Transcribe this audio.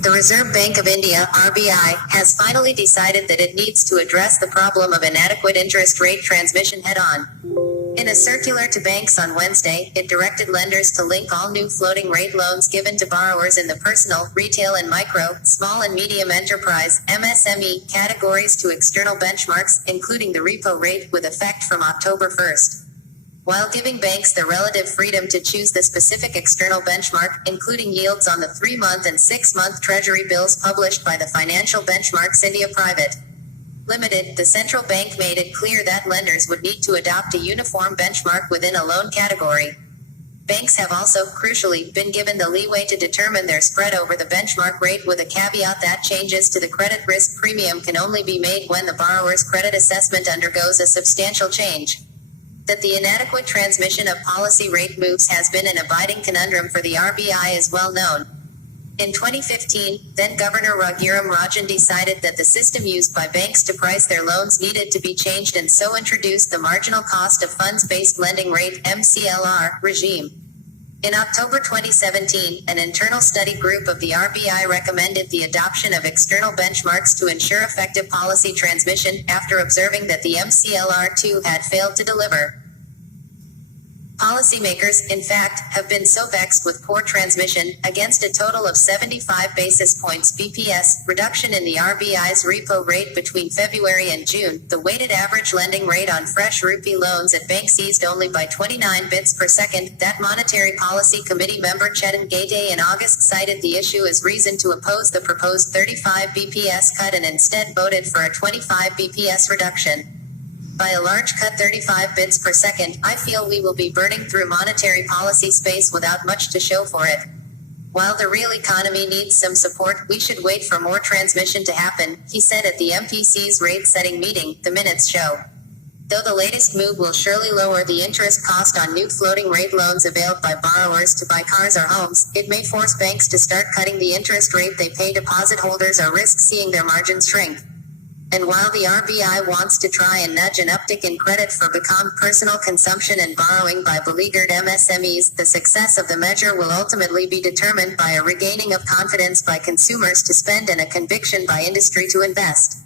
The Reserve Bank of India (RBI) has finally decided that it needs to address the problem of inadequate interest rate transmission head-on. In a circular to banks on Wednesday, it directed lenders to link all new floating rate loans given to borrowers in the personal, retail and micro, small and medium enterprise (MSME) categories to external benchmarks, including the repo rate, with effect from October 1st. While giving banks the relative freedom to choose the specific external benchmark, including yields on the 3-month and 6-month Treasury bills published by the Financial Benchmarks India Private Limited, the central bank made it clear that lenders would need to adopt a uniform benchmark within a loan category. Banks have also, crucially, been given the leeway to determine their spread over the benchmark rate, with a caveat that changes to the credit risk premium can only be made when the borrower's credit assessment undergoes a substantial change. That the inadequate transmission of policy rate moves has been an abiding conundrum for the RBI is well known. In 2015, then-Governor Raghuram Rajan decided that the system used by banks to price their loans needed to be changed, and so introduced the Marginal Cost of Funds-Based Lending Rate (MCLR) regime. In October 2017, an internal study group of the RBI recommended the adoption of external benchmarks to ensure effective policy transmission, after observing that the MCLR2 had failed to deliver. Policymakers, in fact, have been so vexed with poor transmission, against a total of 75 basis points (BPS) reduction in the RBI's repo rate between February and June, the weighted average lending rate on fresh rupee loans at banks eased only by 29 bits per second, that Monetary Policy Committee member Chetan Gaiday in August cited the issue as reason to oppose the proposed 35 BPS cut and instead voted for a 25 BPS reduction. By a large cut 35 bits per second, I feel we will be burning through monetary policy space without much to show for it. While the real economy needs some support, we should wait for more transmission to happen, he said at the MPC's rate-setting meeting, the minutes show. Though the latest move will surely lower the interest cost on new floating rate loans availed by borrowers to buy cars or homes, it may force banks to start cutting the interest rate they pay deposit holders or risk seeing their margins shrink. And while the RBI wants to try and nudge an uptick in credit for personal consumption and borrowing by beleaguered MSMEs, the success of the measure will ultimately be determined by a regaining of confidence by consumers to spend and a conviction by industry to invest.